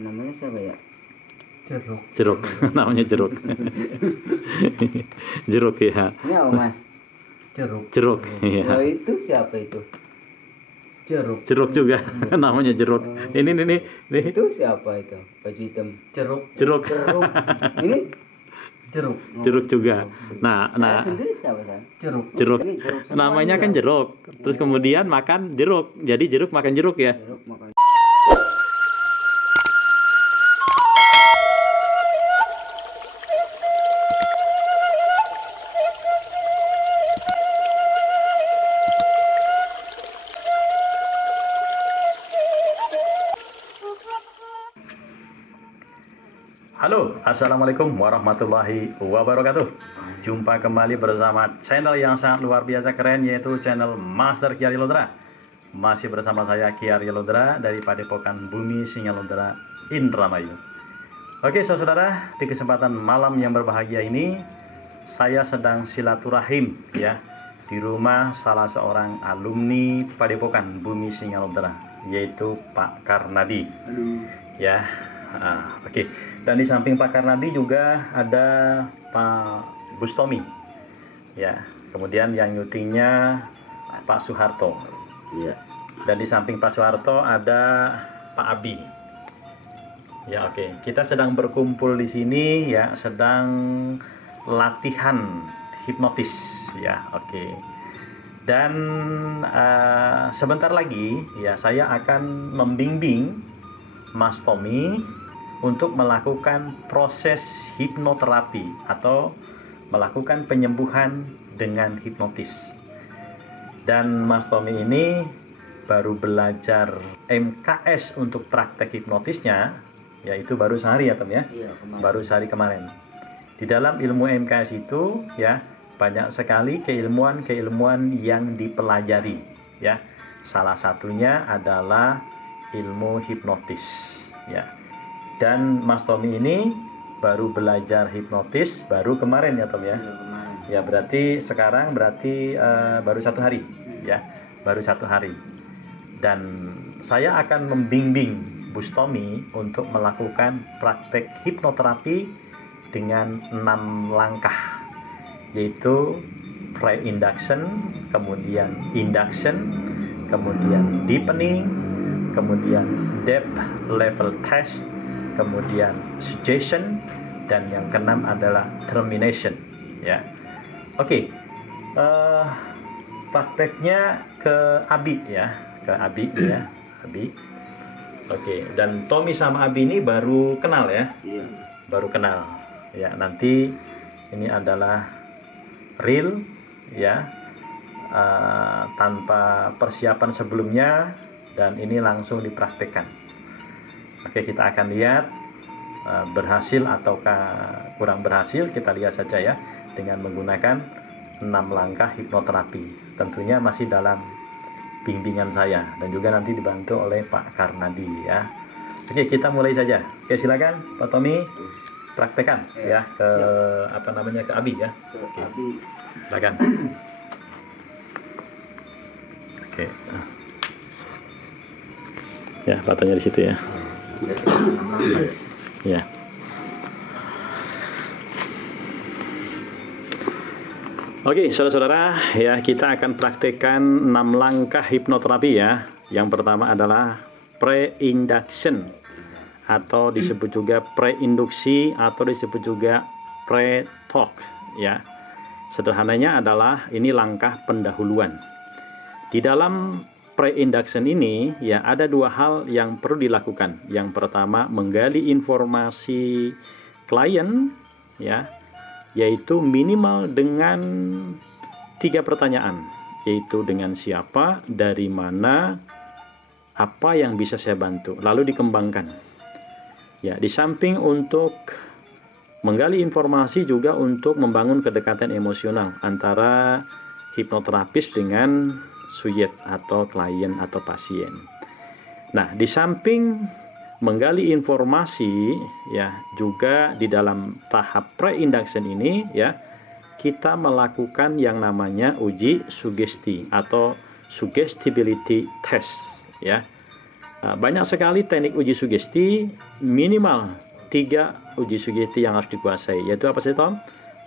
namanya siapa ya? Jeruk. Namanya jeruk. Jeruk ya. Ini apa Mas? Jeruk. Iya. Oh itu siapa itu? Jeruk juga. Namanya jeruk. Ini. Itu siapa itu? Baju hitam. Jeruk. Jeruk. Ini Jeruk juga. Nah, Saya sendiri siapa saya? jeruk. Ini jeruk semua Namanya juga. kan jeruk. Terus kemudian makan jeruk. Jadi jeruk makan jeruk ya. Jeruk makan. Halo, assalamualaikum warahmatullahi wabarakatuh. Jumpa kembali bersama channel yang sangat luar biasa keren, yaitu channel Master Ki Arya Lodra. Masih bersama saya Ki Arya Lodra dari Padepokan Bumi Singalodra, Indramayu. Oke saudara, di kesempatan malam yang berbahagia ini saya sedang silaturahim ya di rumah salah seorang alumni Padepokan Bumi Singalodra, yaitu Pak Karnadi. Ya. Oke. Dan di samping Pak Karnadi juga ada Pak Bustomi. Ya. Kemudian yang nyutingnya Pak Soeharto. Iya. Dan di samping Pak Soeharto ada Pak Abi. Ya, oke. Kita sedang berkumpul di sini ya, sedang latihan hipnotis ya. Oke. Dan sebentar lagi ya saya akan membimbing Mas Tommy untuk melakukan proses hipnoterapi atau melakukan penyembuhan dengan hipnotis. Dan Mas Tommy ini baru belajar MKS untuk praktek hipnotisnya, yaitu baru sehari ya Tom ya? Iya, kemarin. Baru sehari kemarin. Di dalam ilmu MKS itu ya banyak sekali keilmuan-keilmuan yang dipelajari ya. Salah satunya adalah ilmu hipnotis ya. Dan Mas Tommy ini baru belajar hipnotis baru kemarin ya Tom ya. Iya, kemarin. Ya berarti sekarang baru 1 hari ya, baru 1 hari. Dan saya akan membimbing Bustomi untuk melakukan praktek hipnoterapi dengan 6 langkah, yaitu pre-induction, kemudian induction, kemudian deepening, kemudian depth level test, kemudian suggestion, dan yang keenam adalah termination ya. Oke. Prakteknya ke Abi ya, ke Abi ya, Abi. Oke, dan Tommy sama Abi ini baru kenal ya, Iya. baru kenal ya. Nanti ini adalah real ya, tanpa persiapan sebelumnya, dan ini langsung dipraktekkan. Oke, kita akan lihat berhasil ataukah kurang berhasil. Kita lihat saja ya dengan menggunakan 6 langkah hipnoterapi. Tentunya masih dalam bimbingan saya dan juga nanti dibantu oleh Pak Karnadi ya. Oke, kita mulai saja. Oke, silakan Pak Tommy praktekkan ya ke ke Abi ya. Oke. Abi. Silakan. Oke. Ya, fotonya di situ ya. Ya. Oke, saudara-saudara, ya kita akan praktekkan 6 langkah hipnoterapi ya. Yang pertama adalah pre-induction atau disebut juga pre-induksi atau disebut juga pre-talk ya. Sederhananya adalah ini langkah pendahuluan. Di dalam pre-induction ini ya ada 2 hal yang perlu dilakukan. Yang pertama menggali informasi klien ya, yaitu minimal dengan 3 pertanyaan, yaitu dengan siapa, dari mana, apa yang bisa saya bantu, lalu dikembangkan. Ya, di samping untuk menggali informasi juga untuk membangun kedekatan emosional antara hipnoterapis dengan subjek atau klien atau pasien. Nah, di samping menggali informasi ya, juga di dalam tahap pre-induction ini ya, kita melakukan yang namanya uji sugesti atau suggestibility test ya. Banyak sekali teknik uji sugesti minimal 3 uji sugesti yang harus dikuasai, yaitu apa sih Tom?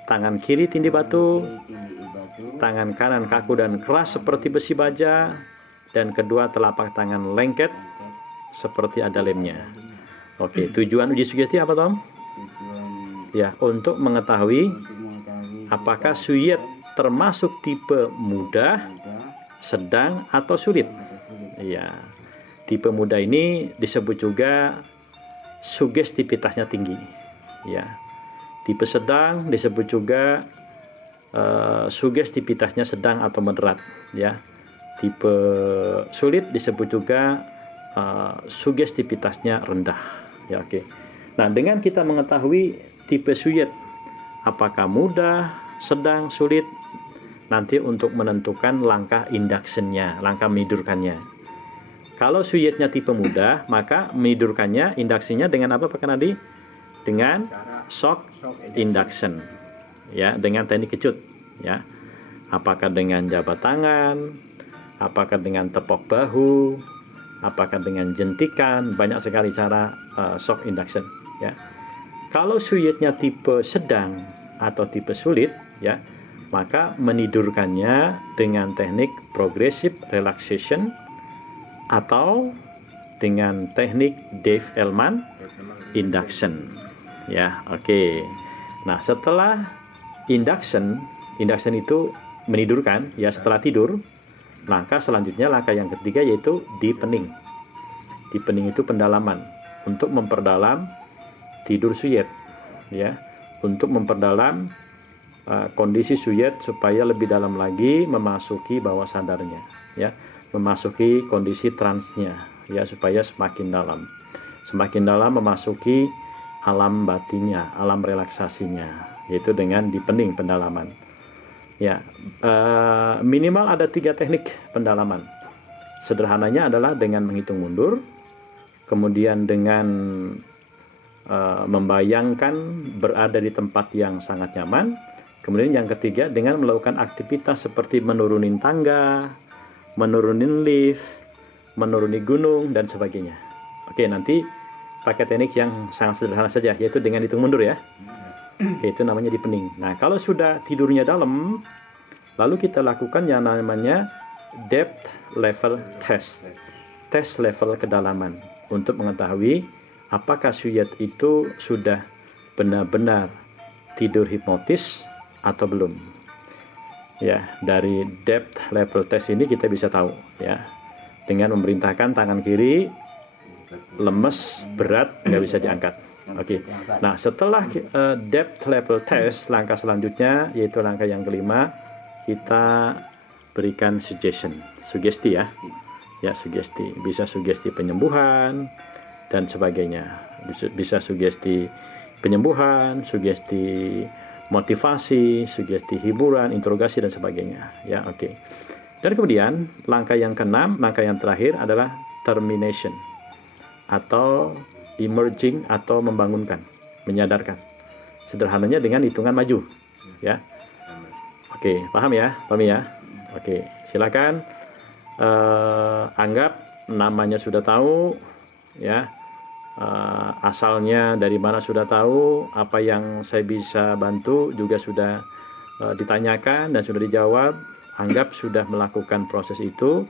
Tangan kiri tindih batu, Tindih batu. tangan kanan kaku dan keras seperti besi baja, dan kedua telapak tangan lengket seperti ada lemnya. Oke, tujuan uji sugesti apa Tom? Tujuan Ya, untuk mengetahui untuk mengetahui apakah suyet termasuk tipe mudah, mudah sedang, atau sulit. atau sulit. Iya, tipe mudah ini disebut juga sugestivitasnya tinggi. Ya, tipe sedang disebut juga sugestivitasnya sedang atau moderat. Ya, tipe sulit disebut juga sugestivitasnya rendah. Ya, oke. Nah, dengan kita mengetahui tipe suyet, apakah mudah, sedang, sulit, nanti untuk menentukan langkah inductionnya, langkah menidurkannya. Kalau suyetnya tipe mudah, maka menidurkannya, induksinya dengan apa Pak Kanadi? Dengan shock induction, ya, dengan teknik kecut, ya. Apakah dengan jabat tangan, apakah dengan tepok bahu, apakah dengan jentikan, banyak sekali cara shock induction, ya. Kalau suyetnya tipe sedang atau tipe sulit, ya, maka menidurkannya dengan teknik progressive relaxation atau dengan teknik Dave Elman induction. Ya, oke. Nah, setelah induction itu menidurkan, ya, setelah tidur, langkah selanjutnya, langkah yang ketiga yaitu deepening. Deepening itu pendalaman, untuk memperdalam tidur suyet, ya, untuk memperdalam kondisi suyet supaya lebih dalam lagi memasuki bawah sadarnya, ya, memasuki kondisi transnya, ya, supaya semakin dalam memasuki alam batinnya, alam relaksasinya, yaitu dengan deepening, pendalaman. Ya, minimal ada 3 teknik pendalaman. Sederhananya adalah dengan menghitung mundur, kemudian dengan membayangkan berada di tempat yang sangat nyaman, kemudian yang ketiga dengan melakukan aktivitas seperti menurunin tangga, menurunin lift, menuruni gunung, dan sebagainya. Oke, nanti pakai teknik yang sangat sederhana saja, yaitu dengan hitung mundur, ya. Oke, itu namanya deepening. Nah, kalau sudah tidurnya dalam, lalu kita lakukan yang namanya depth level test, tes level kedalaman, untuk mengetahui apakah suyet itu sudah benar-benar tidur hipnotis atau belum. Ya, dari depth level test ini kita bisa tahu, ya, dengan memerintahkan tangan kiri lemes, berat, nggak bisa diangkat. Oke. Nah, setelah depth level test, langkah selanjutnya yaitu langkah yang kelima, kita berikan sugesti, ya. Ya, sugesti. Bisa sugesti penyembuhan dan sebagainya. Bisa sugesti penyembuhan, sugesti motivasi, sugesti hiburan, interogasi, dan sebagainya. Ya, oke. Dan kemudian langkah yang keenam, langkah yang terakhir adalah termination atau emerging atau membangunkan, menyadarkan. Sederhananya dengan hitungan maju, ya. Oke, paham ya, Tommy ya? Oke, silakan. Anggap namanya sudah tahu, ya. Asalnya dari mana sudah tahu, apa yang saya bisa bantu juga sudah ditanyakan dan sudah dijawab. Anggap sudah melakukan proses itu,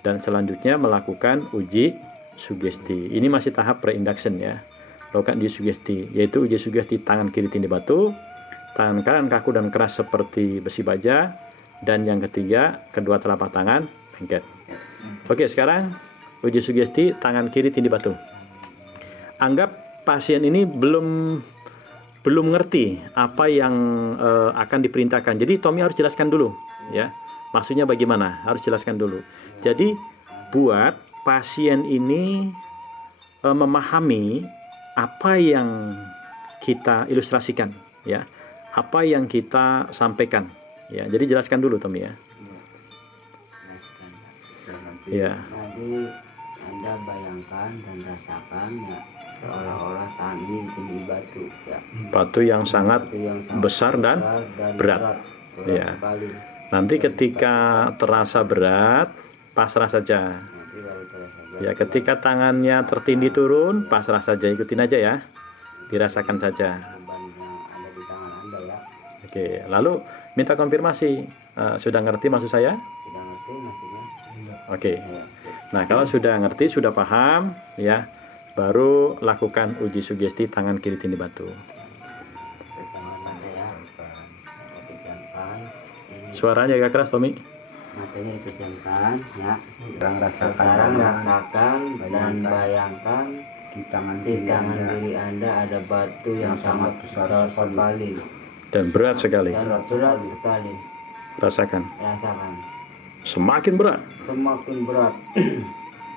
dan selanjutnya melakukan uji sugesti. Ini masih tahap pre-induction, ya. Lakukan uji sugesti, yaitu uji sugesti tangan kiri tindih batu, tangan kanan kaku dan keras seperti besi baja, dan yang ketiga kedua telapak tangan lengket. Oke, sekarang uji sugesti tangan kiri tindih batu. Anggap pasien ini belum ngerti apa yang akan diperintahkan. Jadi Tommy harus jelaskan dulu, ya. Maksudnya bagaimana? Harus jelaskan dulu. Jadi buat pasien ini memahami apa yang kita ilustrasikan, ya, apa yang kita sampaikan, ya. Jadi jelaskan dulu, Tommy, ya. Ya. Nanti Anda bayangkan dan rasakan, ya, seolah-olah tangan ini ditindih batu, ya. Batu yang sangat besar dan berat. Ya. Nanti ketika terasa berat, pasrah saja. Nanti kalau terasa berat, Ya, ketika tangannya tertindih turun, pasrah saja, ikutin aja ya. Dirasakan saja. beban yang ada di tangan Anda ya. Oke, lalu minta konfirmasi. Sudah ngerti maksud saya? Sudah ngerti maksudnya? Oke. Ya. Nah, kalau sudah ngerti, sudah paham, ya, baru lakukan uji sugesti tangan kiri tindih batu. Tangan Anda ya. Pejamkan. Suaranya agak keras, Tommy. Matanya dipejamkan ya. Sekarang Rasakan dan bayangkan di tangan di tangan kiri Anda ada batu yang sangat besar sekali Dan berat sekali. dan berat sekali. Rasakan. Rasakan Semakin berat. semakin berat.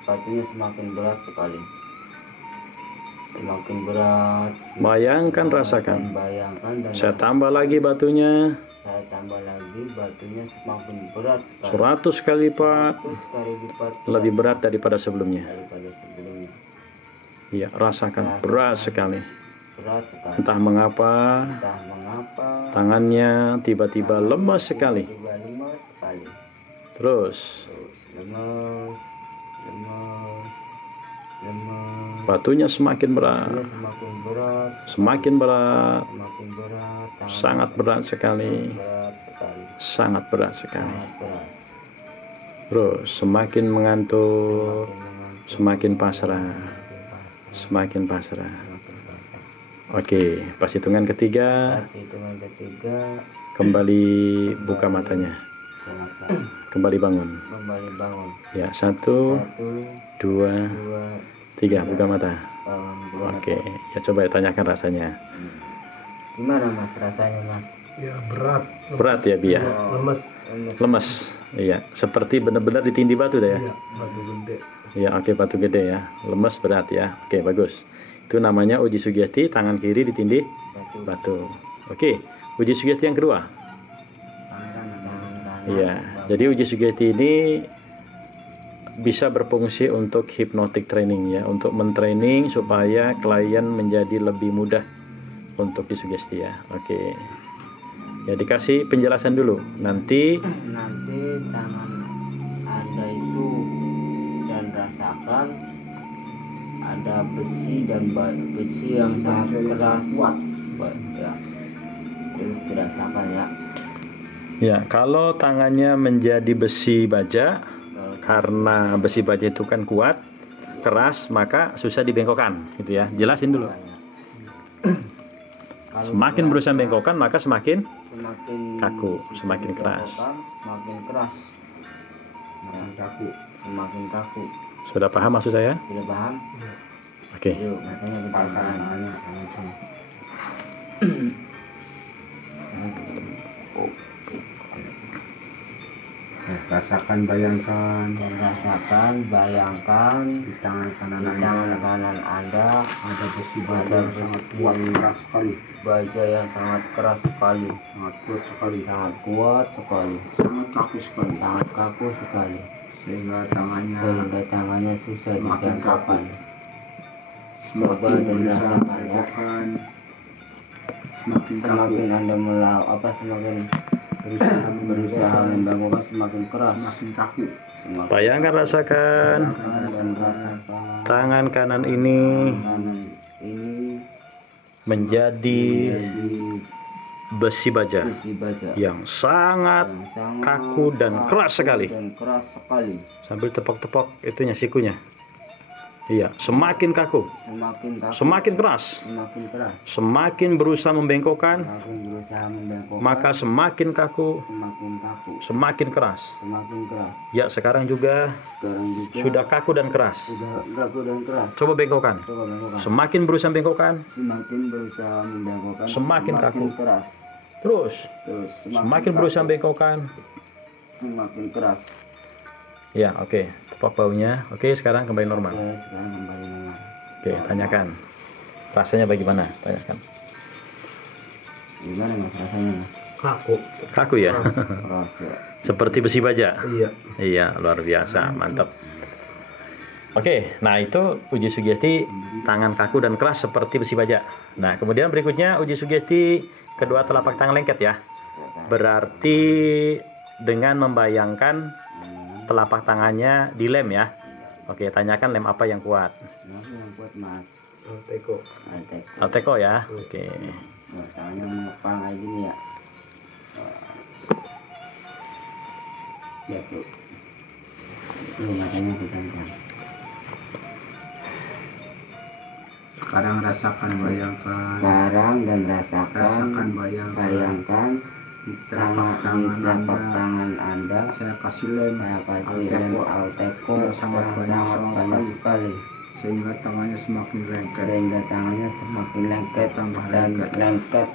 Batunya semakin berat sekali. Semakin berat. Bayangkan, rasakan. Bayangkan dan Saya tambah lagi batunya. saya tambah lagi batunya semakin berat sekali. 100 kali lipat. 100 kali lipat Lebih berat daripada sebelumnya. daripada sebelumnya. Iya, rasakan berat sekali. Berat sekali. Entah mengapa Entah mengapa tangannya tiba-tiba lemas sekali. tiba lemas sekali. Terus Lemas, lemas, lemas. batunya semakin berat, Dia semakin berat, semakin berat, semakin berat. Tangan sangat berat sekali, berat sekali, sangat berat sekali. sangat berat. Terus semakin mengantuk, semakin pasrah, semakin pasrah. Semakin pasrah. Oke, pas hitungan ketiga Pas hitungan ketiga, kembali buka matanya, silakan kembali bangun. kembali bangun. Ya, 1, 1, 2, 2, 3, buka mata. bangun. Buka mata. Oke, ya coba tanyakan rasanya. Gimana Mas rasanya Mas? Ya berat. Berat ya, Bia? Lemes. Lemes. Lemas. Iya, seperti benar-benar ditindih batu dah ya. Iya, batu gede. Ya, oke, batu gede ya. Lemas berat ya. Oke, bagus. Itu namanya uji sugesti, tangan kiri ditindih Batu. batu. Oke, uji sugesti yang kedua. Tangan kanan. Iya, jadi uji sugesti ini bisa berfungsi untuk hypnotic training ya, untuk mentraining supaya klien menjadi lebih mudah untuk disugesti ya. Oke. Ya, dikasih penjelasan dulu. Nanti tangan Anda itu dan rasakan ada besi dan besi yang sangat keras kuat ya. Itu dirasakan ya. ya, kalau tangannya menjadi besi baja, Kalau karena besi baja itu kan kuat, keras, maka susah dibengkokkan gitu ya. Jelasin dulu. Kalau Semakin berusaha bengkokkan, maka semakin semakin kaku, semakin keras. semakin keras. Makin kaku. Semakin kaku. Sudah paham maksud saya? Sudah paham? Oke. Yuk, matanya dipalkan. Rasakan, bayangkan Dan rasakan, bayangkan di tangan kanan di Anda tangan kanan Anda ada besi ada baja yang sangat besi kuat, keras sekali, baja yang sangat keras sekali, sangat kuat sekali, sangat kuat sekali, sangat kaku sekali, sangat kaku sekali, sehingga tangannya sehingga tangannya susah semakin kaku. digantungkan. Coba Semakin dan berusaha rasakan ya. membengkokkan, semakin kaku. Semakin Anda semakin berusaha membengkokkan semakin keras, Semakin kaku. semakin Bayangkan, rasakan dan rasakan tangan kanan ini kanan ini menjadi jadi besi baja besi baja yang sangat yang sangat kaku dan keras sekali. dan keras sekali, Sambil tepok-tepok itunya, sikunya. Iya, semakin kaku, semakin kaku, semakin keras, semakin keras, semakin berusaha membengkokkan, semakin berusaha membengkokkan, maka semakin kaku, semakin kaku, semakin keras. semakin keras. Ya, sekarang juga Sekarang juga sudah kaku dan keras. sudah kaku dan keras. Coba bengkokkan. Coba bengkokkan. Semakin berusaha bengkokkan, Semakin berusaha membengkokkan, Semakin kaku. keras. terus Terus semakin berusaha kaku, bengkokkan. semakin keras. Ya, oke. Tepok baunya. Oke, sekarang kembali normal. Oke, sekarang kembali normal. Oke, tanyakan. Rasanya bagaimana? Tanyakan. Gimana Mas rasanya Mas? Kaku. Kaku ya? Keras ya. Seperti besi baja. Iya. Iya, luar biasa, mantap. Oke, nah itu uji sugesti tangan kaku dan keras seperti besi baja. Nah, kemudian berikutnya uji sugesti kedua telapak tangan lengket ya. Berarti dengan membayangkan telapak tangannya dilem ya. Oke, tanyakan lem apa yang kuat. Kenapa yang kuat mas? Alteko. Alteco ya. Oke. Nah, tangannya mengepal kayak gini ya. Ya tuh. Tuh matanya pejamkan. Sekarang rasakan, bayangkan. Sekarang dan rasakan, bayangkan Di di telapak telapak tangan tangan Anda. Anda. Saya kasih lem. Saya kasih Alteko. lem Alteco Yang sangat banyak sekali. Sehingga tangannya semakin lengket. Sehingga tangannya semakin lengket Tambah dan lengket. lengket.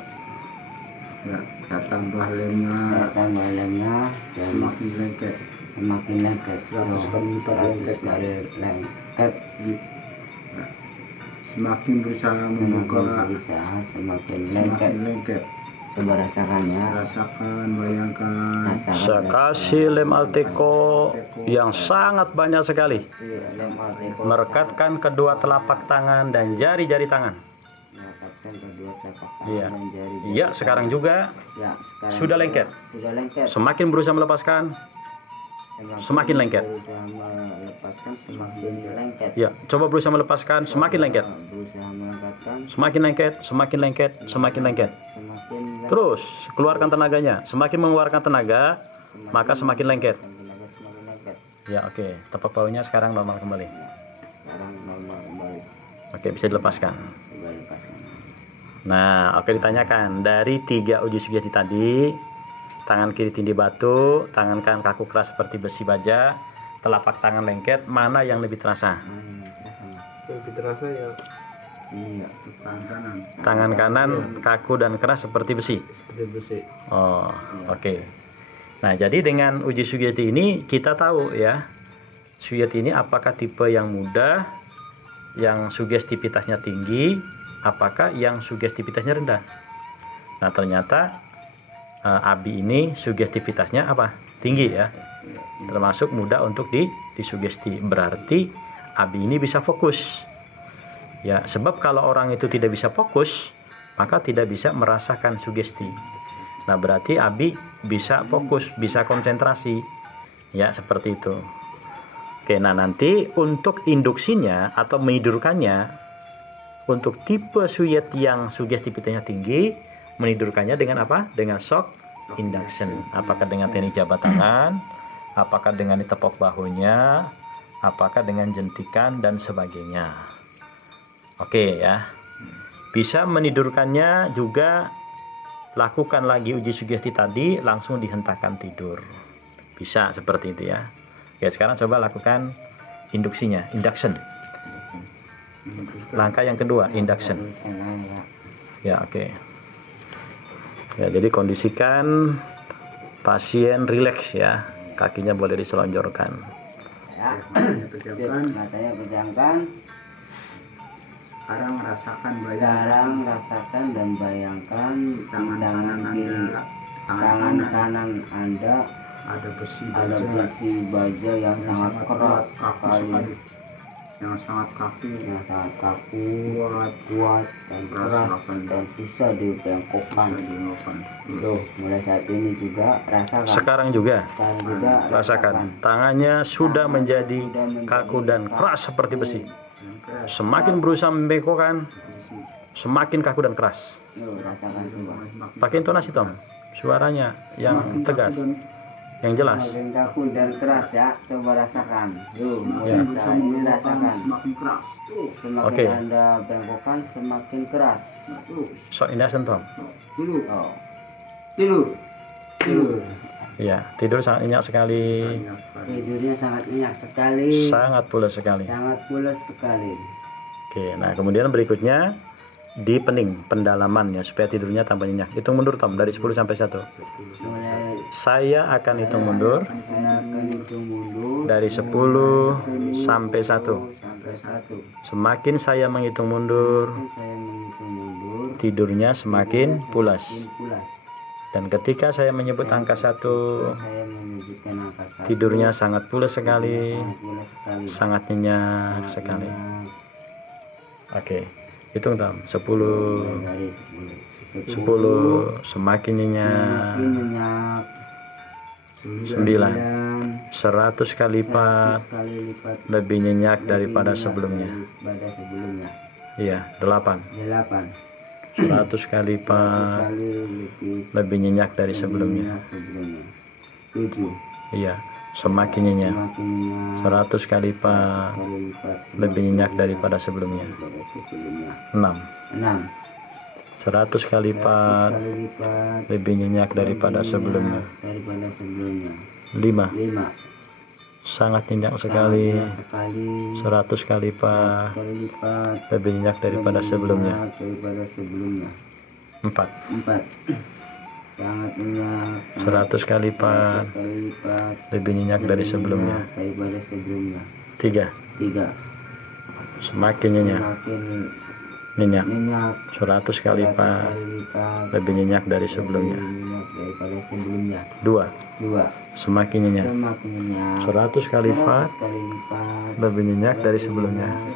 Ya, saya tambah lemnya. Saya tambah lemnya dan Semakin lengket. semakin lengket. 100 kali lipat 100 lengket. kali lengket. Semakin berusaha Semakin membuka, berusaha semakin lengket. semakin lengket. Coba rasakan ya. Rasakan, bayangkan. Rasakan. Saya kasih lem Alteco yang sangat banyak sekali. Lem Alteco. Merekatkan kedua telapak tangan dan jari-jari tangan. Merekatkan kedua telapak tangan Iya. dan jari-jari Iya, tangan. sekarang juga Ya, sekarang sudah juga lengket. Sudah lengket. Semakin berusaha melepaskan, semakin lengket. Berusaha melepaskan semakin lengket. Ya, coba berusaha melepaskan, semakin lengket. Berusaha melengketkan Semakin lengket, semakin lengket, semakin lengket. semakin lengket. Terus, keluarkan tenaganya. Semakin mengeluarkan tenaga, maka semakin lengket. Tenaga semakin lengket. Ya, oke. Tepak bahunya sekarang normal kembali. Sekarang normal kembali. Oke, bisa dilepaskan. Coba lepaskan. Nah, oke, ditanyakan. Dari 3 uji sugesti tadi, tangan kiri tindih batu, tangan kanan kaku keras seperti besi baja, telapak tangan lengket, mana yang lebih terasa? Terasa, Mas. Lebih terasa ya Ini ya. tangan kanan. Tangan kanan kaku dan keras seperti besi. Seperti besi. Oh, oke. Nah, jadi dengan uji sugesti ini kita tahu ya, sugesti ini apakah tipe yang mudah, yang sugestivitasnya tinggi, apakah yang sugestivitasnya rendah. Nah, ternyata Abi ini sugestivitasnya apa? Tinggi ya. Termasuk mudah untuk disugesti. Berarti Abi ini bisa fokus. Ya, sebab kalau orang itu tidak bisa fokus, maka tidak bisa merasakan sugesti. Nah, berarti Abi bisa fokus, bisa konsentrasi. Ya, seperti itu. Oke, nah nanti untuk induksinya atau menidurkannya, untuk tipe suyet yang sugestivitasnya tinggi, menidurkannya dengan apa? Dengan shock induction. Apakah dengan teknik jabat tangan, apakah dengan ditepok bahunya, apakah dengan jentikan dan sebagainya. Oke ya. Bisa menidurkannya juga, lakukan lagi uji sugesti tadi, langsung dihentakkan tidur. Bisa seperti itu ya. Oke, sekarang coba lakukan induksinya, induction. Langkah yang kedua, induction. Ya, oke. Ya, jadi kondisikan pasien rileks ya. Kakinya boleh diselonjorkan. Ya. Pejamkan. Matanya pejamkan. Sekarang rasakan, bayangkan. Sekarang rasakan dan bayangkan Tangan kanan kiri, Anda, tangan kanan Anda ada besi ada baja besi baja yang sangat keras kaku sekali, yang sangat kaku, yang sangat kaku, kuat, kuat dan keras Rasakan. dan susah dibengkokkan. dilakukan. Tuh, mulai saat ini juga rasakan. Sekarang juga Sekarang juga rasakan. Tangannya sudah menjadi kaku dan keras seperti besi. Semakin berusaha membengkokkan, semakin kaku dan keras. Yuk, rasakan coba. Pakai intonasi Tom, suaranya yang tegas, yang jelas. Semakin kaku dan keras ya, coba rasakan. Yuk, Ya. mulai saat ini rasakan. Semakin keras. Semakin Oke. Anda bengkokkan semakin keras. So indah Tom. Dulu. Oh. Tidur. Tidur. Ya, tidur sangat nyenyak sekali, Tidurnya sangat nyenyak sekali. sangat pulas sekali. Sangat pulas sekali. Oke, nah kemudian berikutnya dipening pendalamannya supaya tidurnya tambah nyenyak. Hitung mundur Tom dari 10 sampai 1. Mulai Saya akan hitung mundur saya akan hitung mundur dari 10 sampai 1. sampai 1. Semakin saya menghitung mundur, Saya menghitung mundur tidurnya semakin pulas. pulas. Dan ketika saya menyebut angka 1, Saya menunjukkan angka 1. tidurnya sangat pulas sekali, Sangat pulas sekali. sangat nyenyak sekali. Nyenyak. Oke, hitung Tom. 10, Dari 10. 10, semakin nyenyak. Semakin nyenyak. 9, 100 kali lipat 100 kali lipat lebih nyenyak lebih daripada nyenyak sebelumnya. daripada sebelumnya. Iya, 8. 8 100 kali 100 lipat kali lebih nyenyak dari lebih sebelumnya. nyenyak sebelumnya. 7 Iya, semakin nyenyak. semakin nyenyak 100 kali lipat kali lipat lebih nyenyak daripada sebelumnya. daripada sebelumnya. 6. 6 100 kali 100 lipat kali lipat lebih nyenyak daripada lebih sebelumnya. nyenyak daripada sebelumnya. 5. 5 Sangat nyenyak sekali. sekali 100 kali lipat kali lipat lebih nyenyak daripada lebih sebelumnya. nyenyak daripada sebelumnya. 4. 4 sangat nyenyak 100 kali lipat 100 kali lipat lebih nyenyak dari lebih sebelumnya. nyenyak daripada sebelumnya. 3. 3 Semakin nyenyak. semakin Nyenyak. nyenyak 100 kali 100 lipat kali lipat lebih nyenyak dari lebih sebelumnya. nyenyak daripada sebelumnya. 2. 2 Semakin nyenyak. semakin nyenyak 100 kali lipat 100 kali lipat lebih nyenyak dari lebih sebelumnya. nyenyak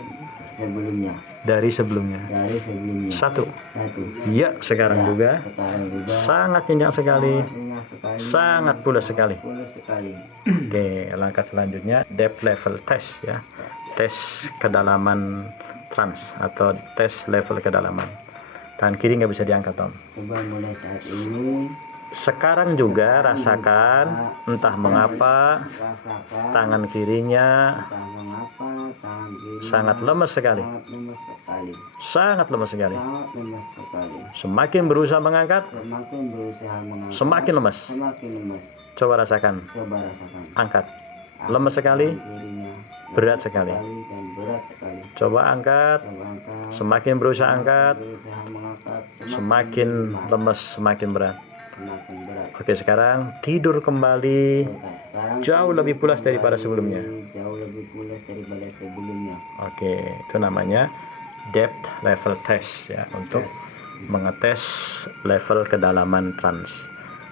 sebelumnya. Dari sebelumnya. 1 1. Ya, sekarang Ya, juga sekarang juga sangat nyenyak sekali. sangat nyenyak sekali, Sangat pulas sekali. pulas sekali. Oke, langkah selanjutnya depth level test ya. Tes kedalaman trans atau tes level kedalaman. Tangan kiri nggak bisa diangkat, Tom. Coba mulai saat ini Sekarang juga rasakan entah mengapa rasakan tangan kirinya entah mengapa tangan kiri sangat lemas sekali. sangat lemas sekali, Sangat lemas sekali. sangat lemas sekali. Semakin berusaha mengangkat, Semakin berusaha mengangkat semakin lemas. semakin lemas. Coba rasakan. Coba rasakan Angkat. Lemas sekali, tangan kirinya berat lemas sekali. dan berat sekali. Coba angkat. Coba angkat. Semakin berusaha angkat, Berusaha mengangkat semakin lemas, semakin berat. semakin berat. Oke, sekarang tidur kembali. Sekarang Jauh lebih pulas daripada sebelumnya. Jauh lebih pulas daripada sebelumnya. Oke, itu namanya depth level test ya, untuk mengetes level kedalaman trans.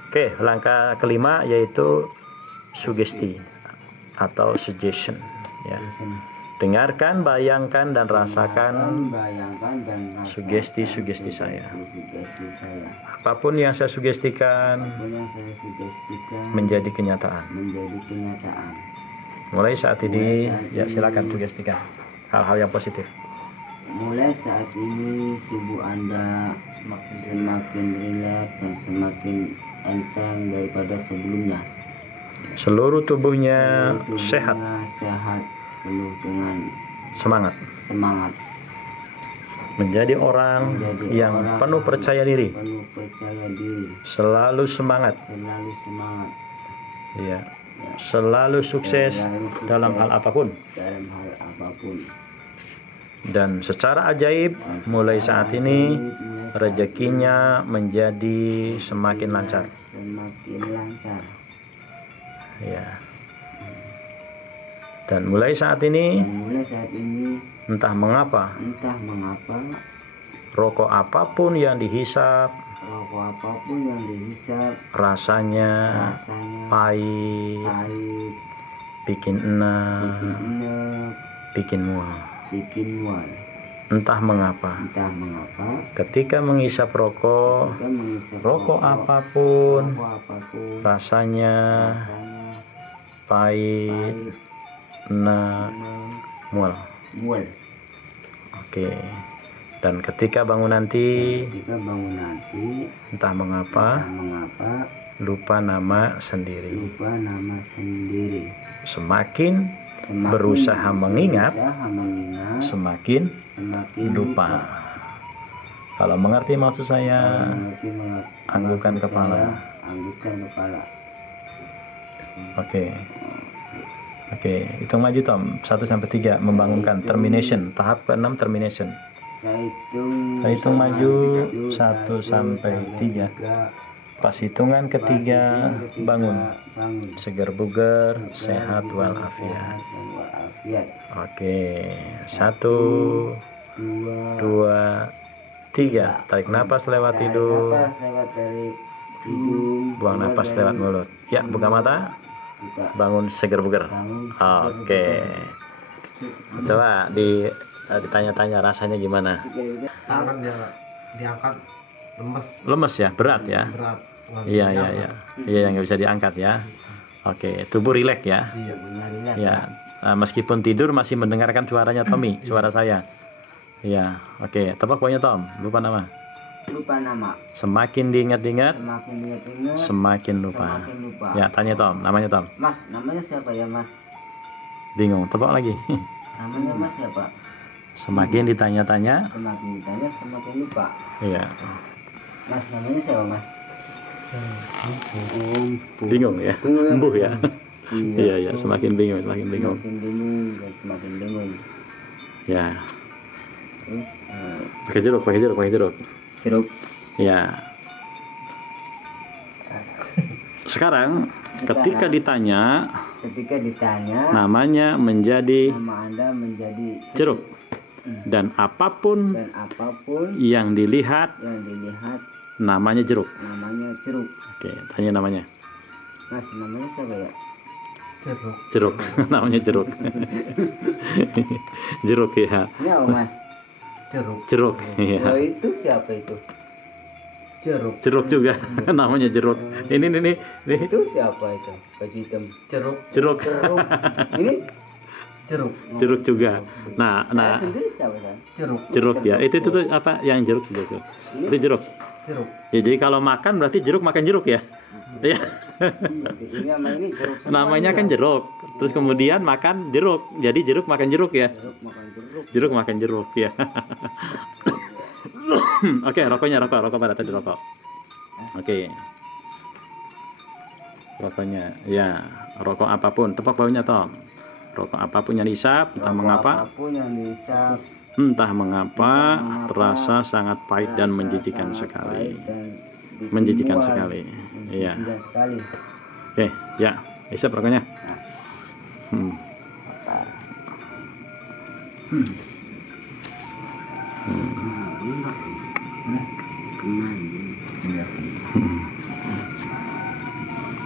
Oke, langkah kelima yaitu sugesti atau suggestion ya. Dengarkan, bayangkan dan rasakan Bayangkan dan rasakan sugesti-sugesti saya. sugesti saya. Apapun yang saya sugestikan Apa yang saya sugestikan menjadi kenyataan. menjadi kenyataan. Mulai saat ini ya, silakan sugestikan hal-hal yang positif. Mulai saat ini tubuh Anda semakin rileks dan semakin enteng daripada sebelumnya. Seluruh tubuhnya Tubuhnya sehat, sehat, penuh dengan semangat, semangat. menjadi orang Menjadi yang orang penuh percaya diri, penuh percaya diri, selalu semangat, selalu semangat, ya, selalu sukses selalu sukses dalam hal apapun. dalam hal apapun. Dan secara ajaib mulai saat ini rezekinya menjadi semakin lancar. Semakin lancar. Ya. Dan mulai saat ini Dan mulai saat ini entah mengapa entah mengapa rokok apapun yang dihisap rokok apapun yang dihisap rasanya rasanya pahit, pahit, bikin enak, enak, bikin mual. bikin mual. Entah mengapa Entah mengapa ketika mengisap rokok, kita menghisap rokok apapun apapun rasanya rasanya pahit, pahit, enak, enak, mual. mual. Oke. Dan ketika bangun nanti Jika bangun nanti entah entah mengapa mengapa lupa nama sendiri. lupa nama sendiri. Semakin Semakin berusaha mengingat, semakin semakin lupa. Kalau mengerti maksud saya, anggukan kepala. Anggukan kepala. Oke. Oke, hitung maju Tom. 1 sampai 3 membangunkan termination. Tahap ke-6 termination. Saya hitung maju 1 sampai 3. Pas hitungan ketiga bangun. Segar bugar, sehat walafiat. Oke. 1 2 3. Tarik napas lewat hidung. Buang napas lewat mulut. Ya, buka mata. Bangun segar bugar. Oke. Coba ditanya-tanya rasanya gimana? Tangan ya diangkat lemes, Lemes ya, berat ya. berat. Nggak bisa Iya, iya, diangkat. iya. Iya, yang nggak bisa diangkat ya. Oke, tubuh rileks ya. Iya. Rileks. Ya, meskipun tidur masih mendengarkan suaranya Tommy, suara saya. Ya, oke. Tebak pokoknya Tom. Lupa nama. Lupa nama. Semakin diingat-ingat, Semakin diingat-ingat, semakin lupa. semakin lupa. Ya, tanya Tom. Namanya Tom. Mas, namanya siapa ya Mas? Bingung. Tebak lagi. Namanya Mas siapa? Semakin ditanya-tanya. Semakin ditanya semakin lupa. Iya. Mas, namanya siapa Mas? Bingung ya. Bingung ya? Embuh ya. Iya. Iya, iya. Semakin bingung, semakin bingung. Semakin bingung dan semakin bingung. Ya. Terus Pakai jeruk, pakai jeruk, pakai jeruk. jeruk. Ya. Sekarang ketika ditanya, Ketika ditanya namanya menjadi nama Anda menjadi jeruk. Dan apapun dan apapun yang dilihat yang dilihat namanya jeruk. namanya jeruk. Oke, tanya namanya. Mas, namanya siapa ya? Jeruk. Jeruk. Namanya jeruk. Jeruk ya. Ini apa Mas? Jeruk. Jeruk. Iya. Oh, itu siapa itu? Jeruk. Jeruk juga. Namanya jeruk. Ini. Itu siapa itu? Baju hitam. Jeruk. Jeruk. Jeruk. Ini Jeruk. Jeruk juga. Nah, Saya sendiri siapa kan? Jeruk. jeruk ya. Itu tuh apa yang jeruk itu? Itu jeruk. Jeruk. Ya, jadi kalau makan berarti jeruk makan jeruk ya. Iya. Ini sama ini jeruk. semua Namanya ini. kan jeruk. Terus kemudian makan jeruk. Jadi jeruk makan jeruk ya. Jeruk makan jeruk. Jeruk makan jeruk ya. Oke, rokoknya rokok pada tadi rokok. Oke. Rokoknya ya, rokok apapun, tebak baunya Tom. Rokok apapun yang dihisap, entah Rokok mengapa, apapun yang dihisap entah mengapa terasa sangat pahit dan menjijikan sangat sekali. pahit dan bikin Menjijikan mual. sekali. Iya. Menjijikan sekali. Oke, ya, hisap rokoknya. Hmm. Apa?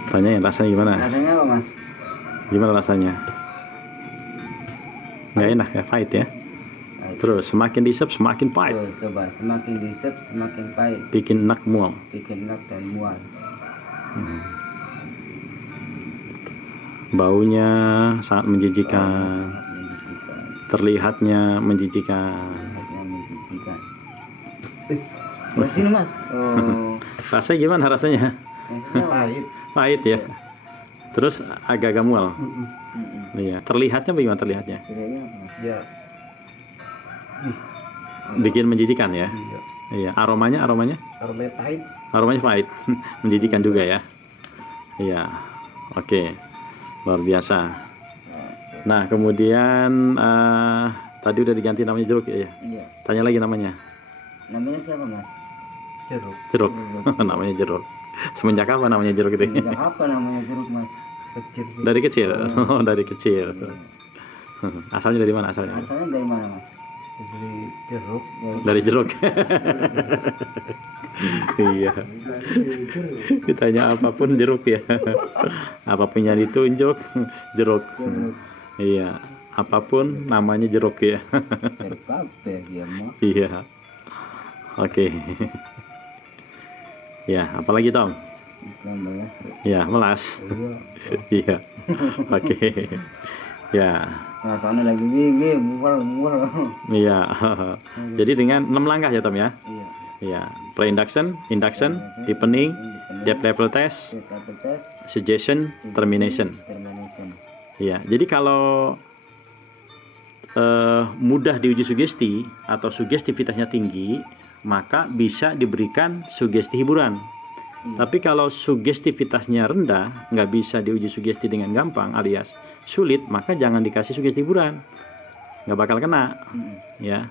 Tanyain rasanya gimana? Rasanya apa Mas? Gimana rasanya? Nggak enak ya, pahit ya. Terus semakin dihisap semakin pahit, Tuh, coba semakin dihisap semakin pahit, bikin enak mual. bikin enak dan mual. Baunya sangat menjijikan, Sangat menjijikan. terlihatnya menjijikan. Sangatnya menjijikan. Oh, sini Mas. Oh, Rasanya gimana rasanya? ini apa? Pahit. Pahit ya. Terus agak-agak mual. Mm-mm. Iya. Terlihatnya bagaimana terlihatnya? Kiranya apa Mas? Ya. Bikin menjijikan ya. Iya. Iya. Aromanya Aromanya pahit. aromanya pahit, menjijikan juga ya. Iya. Oke. Luar biasa. Nah, kemudian tadi udah diganti namanya jeruk ya. Iya. Tanya lagi namanya. Namanya siapa Mas? Jeruk. Jeruk. Namanya jeruk. Semenjak kapan namanya jeruk itu? Sejak apa namanya jeruk Mas? Kecil sih. Dari kecil. Oh, dari kecil. Asalnya dari mana asalnya? Asalnya dari mana Mas? Dari jeruk. Dari jeruk. Iya. Ditanya apapun jeruk ya. Apapun yang ditunjuk jeruk. Iya. Apapun namanya jeruk ya. Dari kafe dia mah. Iya. Oke. Ya, apalagi Tom? 19. Ya, melas. Iya. Oke. Ya. Nah, soalnya lagi gini, mual. Iya. Jadi dengan 6 langkah ya Tom ya. Iya. Iya. Pre-induction, induction, deepening, depth level test, Level test, suggestion, termination. termination. Iya. Jadi kalau mudah diuji sugesti atau sugestivitasnya tinggi, maka bisa diberikan sugesti hiburan. Tapi kalau sugestivitasnya rendah, nggak bisa diuji sugesti dengan gampang alias sulit, maka jangan dikasih sugesti hiburan, nggak bakal kena. Ya.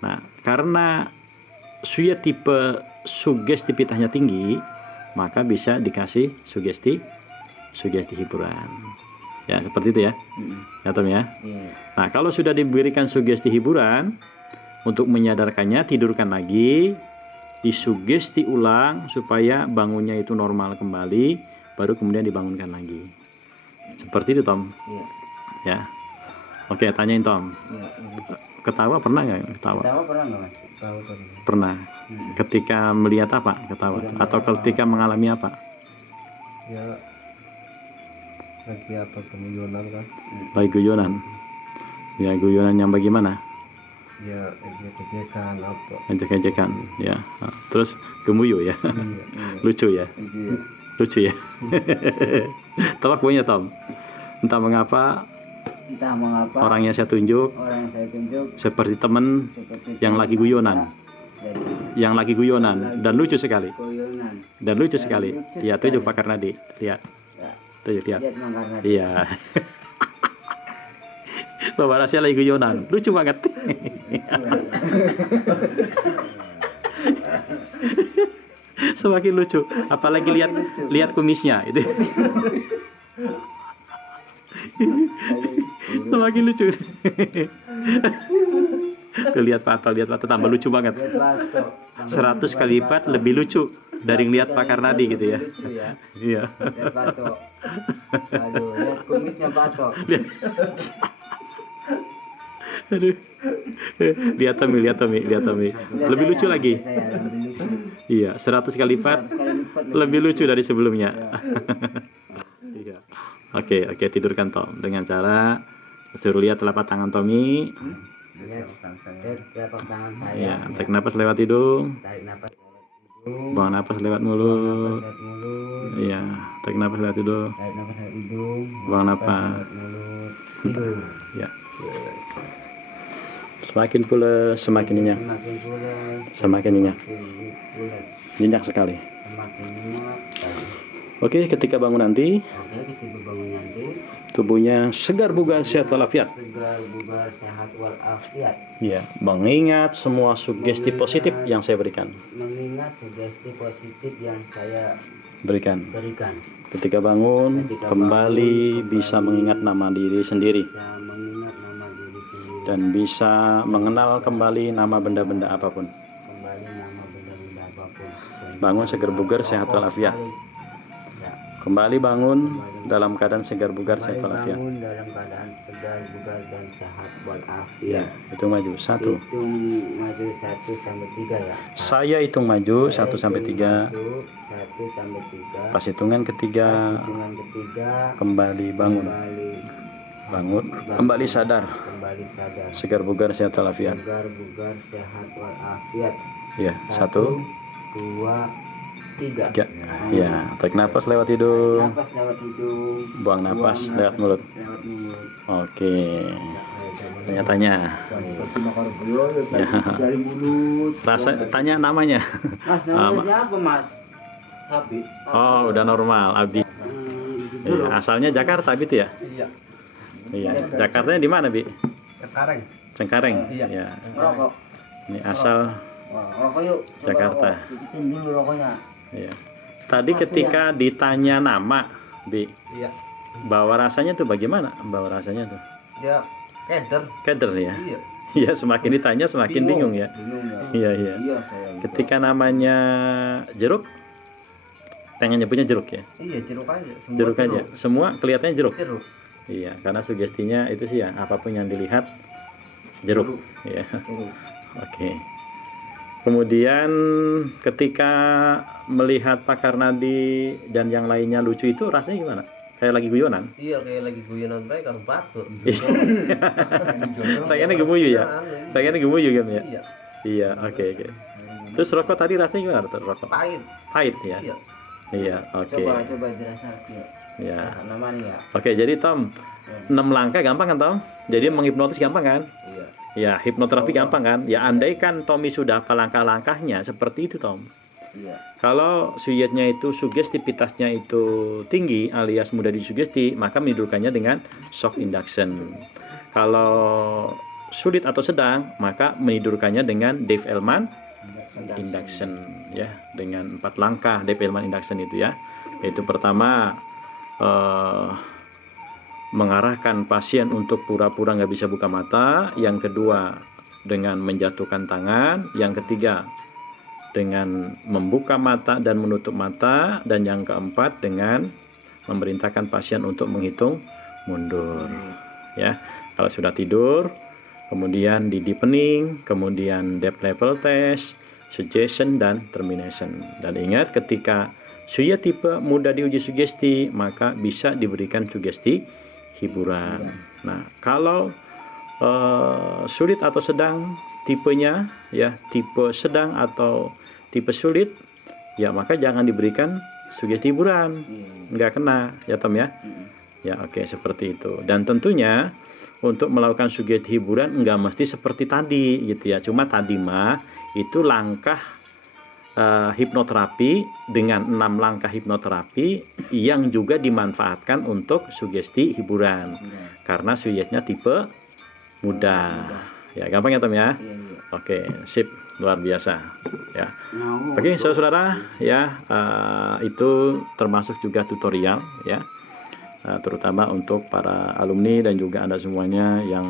Nah, karena Suya tipe sugestivitasnya tinggi, maka bisa dikasih sugesti hiburan. Ya, seperti itu ya. Ya Tom ya. Iya. Nah, kalau sudah diberikan sugesti hiburan, untuk menyadarkannya tidurkan lagi, disugesti ulang supaya bangunnya itu normal kembali, baru kemudian dibangunkan lagi. Seperti itu Tom. Iya. Ya. Oke, tanyain Tom. Iya. Ketawa pernah nggak? Ketawa? Ketawa pernah nggak Mas? Tahu tadi. Pernah. Ketika melihat apa? Ketawa. Atau ketika mengalami apa? Ya Lagi apa kemudian kan? Lagi guyonan. Ya, guyonan yang bagaimana? Ya ejek-ejekan apa? Ejek-ejekan, ya. Terus gemuyu ya. Iya. Lucu ya. Iya. Lucu ya. Tebak punya Tom. Entah mengapa Entah mengapa orang yang saya tunjuk orang yang saya tunjuk seperti teman seperti yang lagi guyonan. jadi Yang lagi guyonan dan lucu sekali. guyonan. Dan lucu sekali. lucu Ya, tunjuk sekali. Pak Karnadi. Lihat. Ya, Tunjuk lihat. lihat Mang Karnadi. Iya. Bapak Rasya lagi guyonan. Lucu banget. Semakin lucu. Apalagi lihat kumisnya itu. Semakin lucu. Tuh, lihat Pak Ato tambah lucu banget. Lihat 100 Pato. kali lipat lebih lucu dari ngelihat Pak Karnadi gitu ya. Lucu ya. Iya. Lihat Pato. Aduh, lihat kumisnya Pato. Aduh. Lihat Tommy. Lebih lucu lagi. Saya lebih lucu. Iya, 100 kali lipat 100 kali lipat lebih lucu dari sebelumnya. Iya. Oke, tidurkan Tom dengan cara suruh lihat telapak tangan Tommy. Lihat telapak tangan saya. Ya, tarik napas lewat hidung, Tarik napas lewat hidung. buang napas lewat mulut. Lewat mulut. Iya, tarik napas lewat hidung, Tarik napas lewat hidung. buang napas. Lewat mulut. Tidur. Ya. Semakin pulas, semakin nyenyak. Semakin pulas. Semakin nyenyak. Semakin pulas. Nyenyak sekali. Semakin nyenyak. Oke, ketika bangun nanti, Oke, kita bangun nanti. tubuhnya segar bugar sehat walafiat. Segar bugar sehat walafiat. Iya, mengingat semua sugesti positif yang saya berikan. Mengingat sugesti positif yang saya Berikan. berikan. Ketika bangun, kembali bisa mengingat nama diri sendiri Bisa mengingat nama diri sendiri. dan bisa mengenal kembali nama benda-benda apapun. Kembali nama benda-benda apapun. Bangun segar bugar sehat walafiat. Ya. Kembali bangun dalam keadaan segar bugar sehat Kembali walafiat. bangun dalam keadaan segar bugar dan sehat Ya, walafiat. hitung maju 1. Hitung maju 1 sampai 3 ya. Saya hitung maju 1 sampai 3. 1 sampai 3. Pas hitungan ketiga, Hitungan ketiga kembali bangun. Bangun, kembali sadar. Kembali sadar. Segar bugar sehat walafiat. Segar bugar sehat walafiat. Ya, 1, 2, 3. 3. Ya, tarik napas lewat hidung, Napas lewat hidung. buang napas Buang lewat mulut. Lewat mulut. Oke. Tanya-tanya. Ya. Dari mulut. Tanya namanya. Mas, namanya siapa, Mas? Abi. Oh, udah normal, Abi. Iya, asalnya Jakarta gitu ya? Iya. Iya. Jakartanya di mana, Bi? Sekarang. Cengkareng. Iya. Ya. Rokok. Ini asal Wah, rokok yuk. Coba Jakarta. rokok. Cicipin dulu rokoknya. ya. Tadi ketika ditanya nama, Bi, Iya. bawa rasanya tuh bagaimana? Bawa rasanya tuh. Dia keder. Keder ya. Iya. Iya, semakin ditanya semakin bingung ya. Bingung ya? Iya, iya. Iya, saya. Ketika namanya jeruk, pengen nyebutnya jeruk ya. Iya, jeruk aja. Semua Jeruk aja. Semua kelihatannya jeruk. Jeruk. Iya, karena sugestinya itu sih ya, apapun yang dilihat jeruk. Iya. Jeruk. Oke. Kemudian ketika melihat Pak Karnadi dan yang lainnya lucu itu rasanya gimana? Kayak lagi guyonan. Iya, kayak lagi guyonan baik kalau batuk. Pengennya gemuyu ya. Pengennya gemuyu kan ya. Iya. Iya, oke. Terus rokok tadi rasanya gimana tuh rokok? Pahit. Pahit ya. Iya. Iya, oke. Coba dirasa ya. Ya. Namanya ya. Oke, jadi Tom, 6 langkah gampang kan Tom? Jadi menghipnotis gampang kan? Iya. Ya, hipnoterapi gampang kan? Ya, andaikan Tommy sudah apa langkah-langkahnya seperti itu Tom. Iya. Kalau suyetnya itu sugestivitasnya itu tinggi alias mudah disugesti, maka menidurkannya dengan shock induction. Kalau sulit atau sedang, maka menidurkannya dengan Dave Elman induction ya, dengan 4 langkah Dave Elman induction itu ya. Yaitu pertama mengarahkan pasien untuk pura-pura nggak bisa buka mata, yang kedua dengan menjatuhkan tangan, yang ketiga dengan membuka mata dan menutup mata, dan yang keempat dengan memerintahkan pasien untuk menghitung mundur ya. Kalau sudah tidur, kemudian di deepening, kemudian depth level test, suggestion dan termination. Dan ingat, ketika Suya tipe mudah diuji sugesti, maka bisa diberikan sugesti hiburan. Nah, kalau sulit atau sedang tipenya, ya tipe sedang atau tipe sulit, ya maka jangan diberikan sugesti hiburan, nggak kena, ya Tom ya. Ya oke, seperti itu. Dan tentunya untuk melakukan sugesti hiburan nggak mesti seperti tadi gitu ya. Cuma tadi mah itu langkah hipnoterapi dengan 6 langkah hipnoterapi yang juga dimanfaatkan untuk sugesti hiburan. Karena suyetnya tipe mudah. Ya gampang ya Tom ya. Oke, sip, luar biasa ya. Oke, saudara-saudara ya, itu termasuk juga tutorial ya. Terutama untuk para alumni dan juga Anda semuanya yang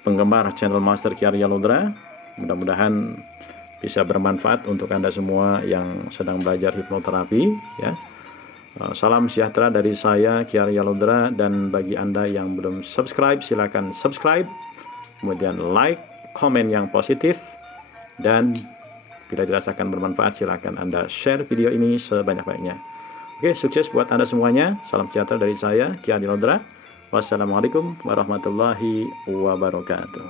penggemar channel Master Ki Arya Lodra. Mudah-mudahan bisa bermanfaat untuk Anda semua yang sedang belajar hipnoterapi ya. Salam sejahtera dari saya Ki Arya Lodra, dan bagi Anda yang belum subscribe silakan subscribe, kemudian like, komen yang positif, dan bila dirasakan bermanfaat silakan Anda share video ini sebanyak-banyaknya. Oke, sukses buat Anda semuanya. Salam sejahtera dari saya, Ki Arya Lodra. Wassalamualaikum warahmatullahi wabarakatuh.